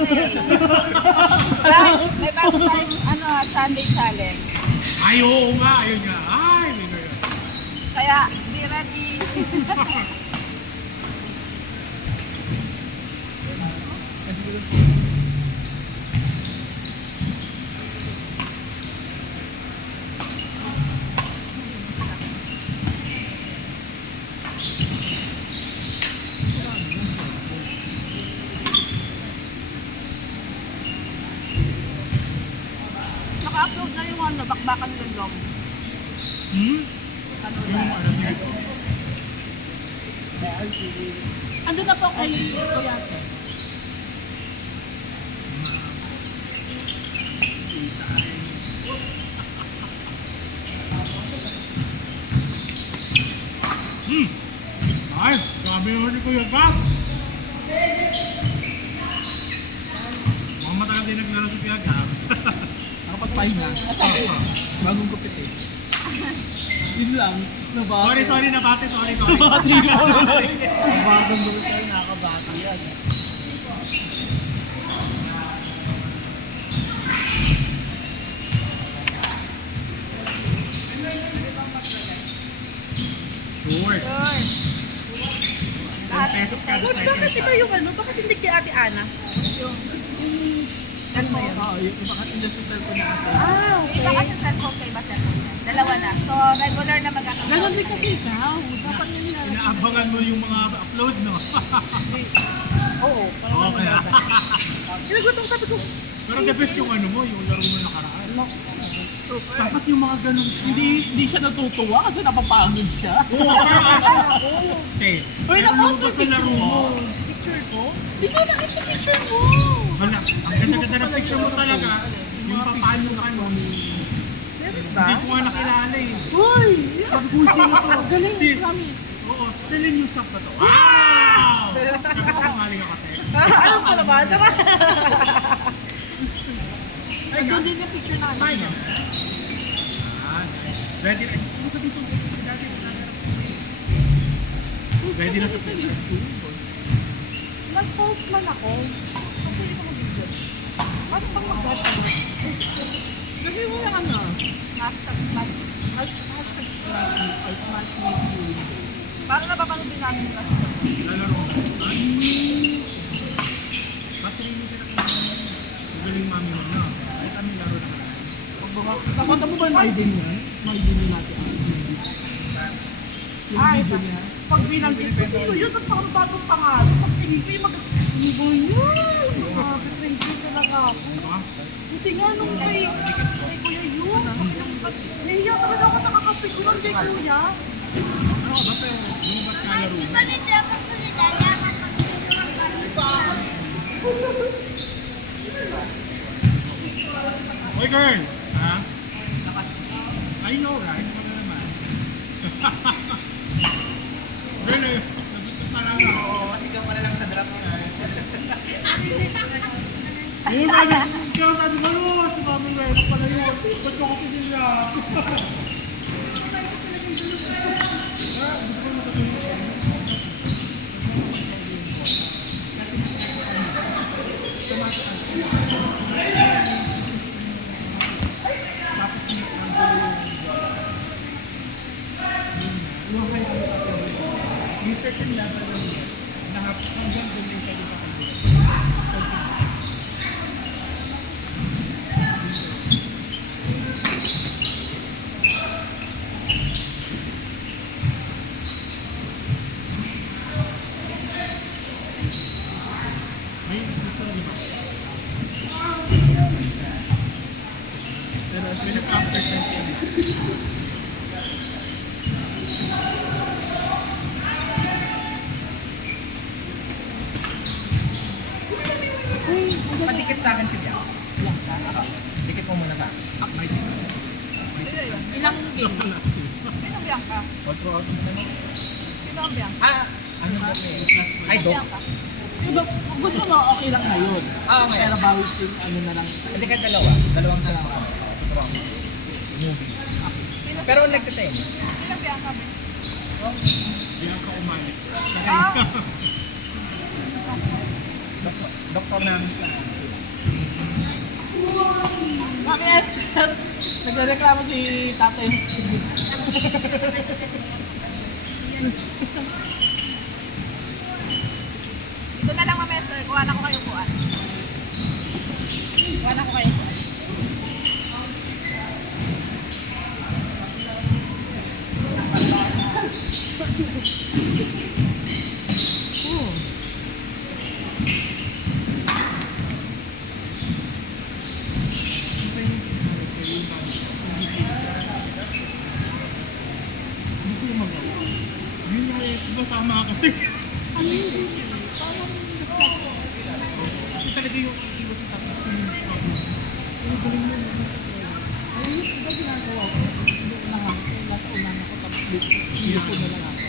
Sunday. Guys, may bago tayong Sunday challenge. Ay, oo nga. Ayun nga. Ay, may ganyan. Kaya, be ready. Naka-upload na yung bakbakan ng long. Ano ba? Ando na po kay Kuya Sir. Ay, grabe naman si Kuya Gab. Mukhang matagal din naglaro si Kuya Gab. Nakapagpahinga. Bagong gupit eh. Yun lang. Nabati. Sorry, nabate. Sorry. Nabati mo. Bagong gupit kayo, nakakabati yan. Sure. Sure. 10 pesos kada Coach, sa bakit iba yung ano? Bakit hindi kay Ate Ana? Ano ba yun? Oo, yung bakit hindi sa cellphone na kasi. Okay. Iba kasi cellphone kay iba cellphone yan. Dalawa na. So, regular na magkakaroon. Ganon din kasi ikaw. Dapat yun na. Inaabangan mo yung mga upload, no? Oo. Okay. Pinagutong sabi ko, Pero the best yung ano mo, yung laro mo nakaraan. super. Dapat yung mga ganun. Hindi siya natutuwa kasi napapagod siya. Oo, parang Te, Uy, pero napost lumabas yung sa laro mo. Picture ko? Hindi ko nakita picture mo. Wala, ang ganda-ganda ng picture mo talaga. Yung papalo ka mo. Meron Hindi ko nga nakilala eh. Uy! Ang puso na to. Galing, Si- promise. Oo, si Celine Yusuf ba to? Wow! Nakasangaling ako, te. Alam ko naman. Ay, doon din yung picture na Ay, ano. ah, nice. Ready na. Ano ka dito? Ready na sa picture. Nag-post man ako. Kasi hindi ko mag-video. Ano bang mag-dash ako? Lagay mo yung ano? Hashtag smart. Hashtag smart or smart meet you. Para napapanood din namin yung last time. Lalaro ka. Battery mo kaya magaling mami mo na. Kahit anong laro na. Nakanta mo ba yung my din yan? My din yun natin. Yung Ay, video niya. pag binanggit ko sino yun, at parang bagong pangalan. Pag tingin ko yung ano ba yun? Grabe, talaga ako. Diba? Buti nga nung kay Kuya yun. Nahiya talaga ako sa kakape ko nun kay Kuya. Ano ka ba pero lumabas ka laro mo? Hoy girl! Ha? I know right? Ano naman? Girl, nagigit pa lang ako. Oo, kasi ka pala lang sa drop na. Yun, sabi ko, ano, si Mami Reno pala yun. Ba't ko kasi nila? Gusto ko matutulog. Yung certain level lang yun, na hanggang doon yung pwede pa kang may gusto na di ba? Pero may nag-after test yun. Patikit sa akin si Jack. Dikit mo muna ba? May dito. Ilang game? Sino Bianca? Otro out mo naman. Sino ang Bianca? Ah, ano ba yun? Ay, dog. Bianca. Diba, kung gusto mo, okay lang na yun. Ah, okay. Pero bawal yung ano na lang. Hindi ka dalawa. Dalawang sa ako. Otro out. Movie. Pero nag-time. Sino Bianca? Bilang ka umalik. Ah! Basta. Doktor namin sa Mami Esther, nagreklamo si tatay. Dito na lang, Ma'am Esther. Kuha na ko kayong kuha. Kuha na ko kayong kuha. Hindi ko magawa. Yun nga eh, diba tama kasi? Kasi talaga yung iwas yung tapos yung Ang galing mo. Ayun, iba ginagawa ko. Yung nasa unan ako, tapos dito ko na lang ako.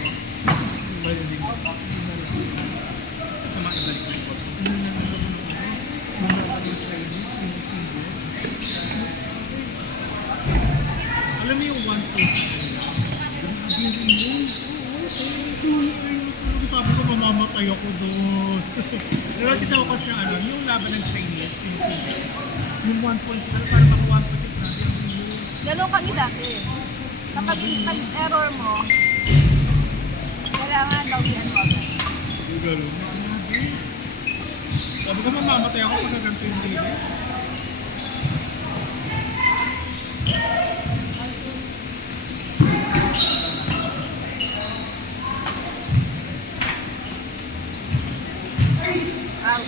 malamig. Sa mga ibalik ko po. Alam mo yung one piece? Sabi ko mamamatay ako doon. Pero kasi ako siya ano, yung laban ng Chinese, yung 1 point sila para maka 1 point natin. Ganun kami dati. Kapag nag-error mo, kailangan daw i-ano agad. Yung gano'n. Sabi ko mamamatay ako pag naganto yung daily. Out.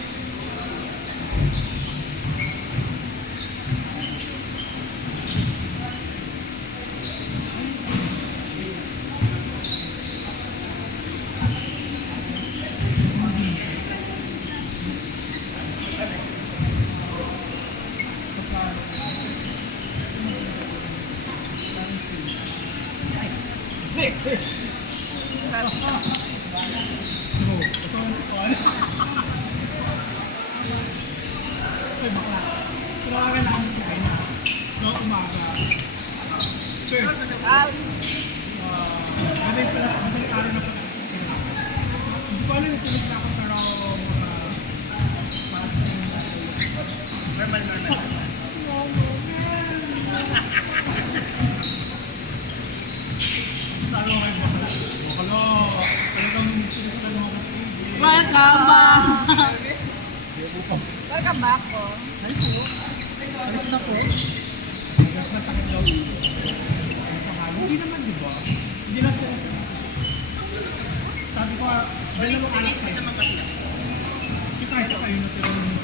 So, ito ang ay, bakla. Pero kailangan ko kayo na. No, umaga. Okay. Out. Ganun pala, ganun araw na pala. Hindi ko alam yung tulog na ako pero para sa normal. Talo kayo bakla. Bakla. Talagang tulog na lang ako. Welcome back! Welcome back po. Alis na po. Alis na sakit daw. Hindi naman, di ba? Hindi lang sila. Sabi ko, dalawang anak na. Kita kayo na tira ng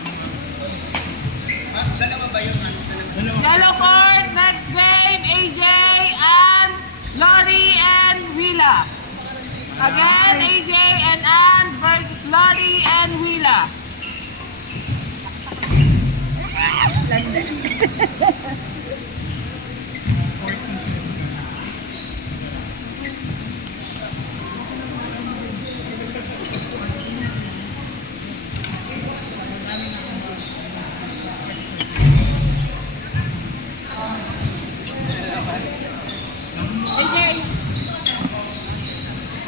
dalawa ba yun? Dalawa. Yellow court, next game, AJ and Lori and Willa. Again, AJ and Ann versus Lori and Willa. Lande. 14. AJ!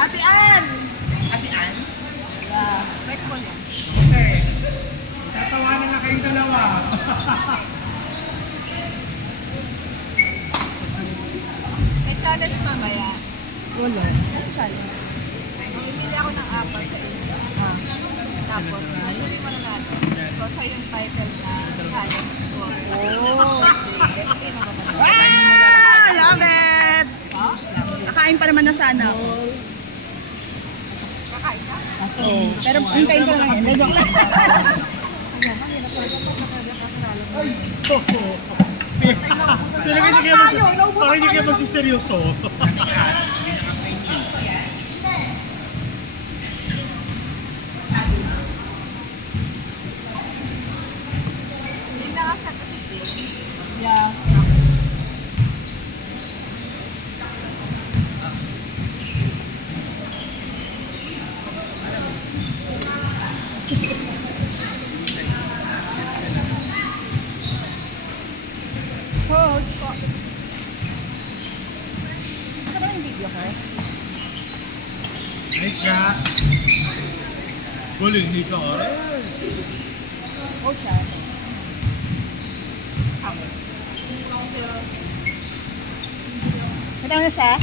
Ate Ann! Ate Ann? Yeah. Right mo niya. Okay. Tatawanan na kayong dalawa. May challenge mamaya. Wala. Challenge. Mamimili ako ng apat sa inyo. Tapos, nandun mo na natin. So, siya yung title na challenge ko. Oh! Ah! Love it! Kakain pa naman na sana ako. Kakain ka? Pero hintayin ko na lang yun. Parang hindi kayo magsiseryoso. Hindi nakaset kasi Yeah. Coach. Ito ba yung video ko? Nice shot. Goal yun dito. Oh, siya. Ako. Ito na siya?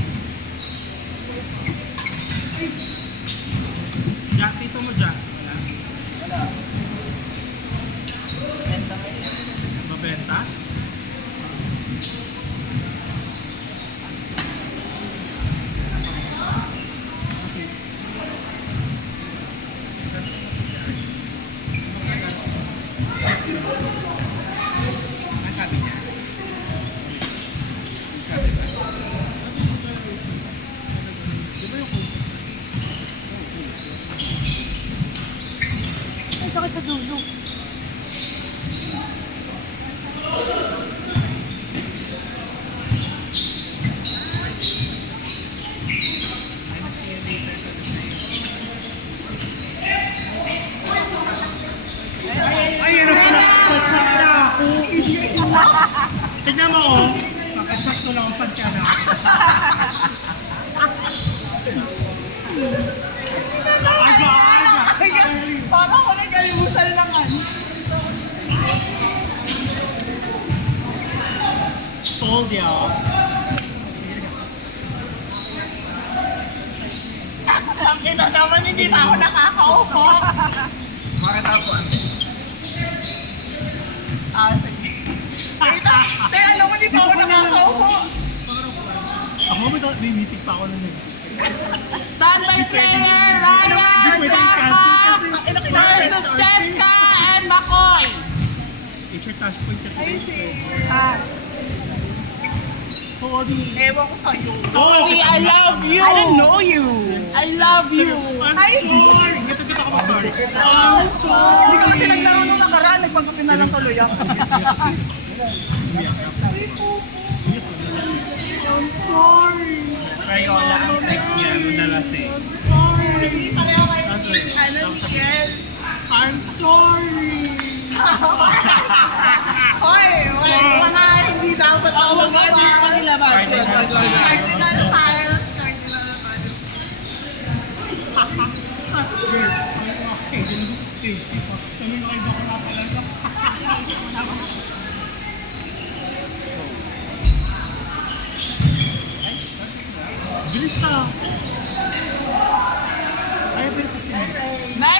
Jack, tito mo Jack. Wala. Mabenta? Ang sabi niya? Ang sabi ba? Di ba yung kung Ito ka sa dulo. ay, ano pala? Patsak na ako. Tignan mo, oh. Pakatsak ko lang ang patsa na. Aga, aga. Parang ako nagalimusan lang ano. Told ya. Ang ina naman, hindi pa ako nakakaupo. Bakit ako? Sige. Tita, alam mo, hindi pa ako nakakaupo. Ako may meeting pa ako ng Standby player, Ryan Dapat versus Cheska and McCoy. Asia touch point kasi. Sorry. Ewan ko sa'yo. Sorry, I love you. I don't know you. I love you. I'm sorry. Gito ako sorry. I'm sorry. Hindi ko kasi naglaro nung nakaraan, nagpagpapin na lang tuloy ako. I'm sorry. Crayola ang pick niya nung nalasing. Sorry. Pareho kayo. Ano, Miguel? I'm sorry. Hoy, mga hindi dapat. Wag ka din pakilabas. Cardinal Tiles. Cardinal Tiles. Kami makaiba ko na pala. Bilis na. Ay, pero 9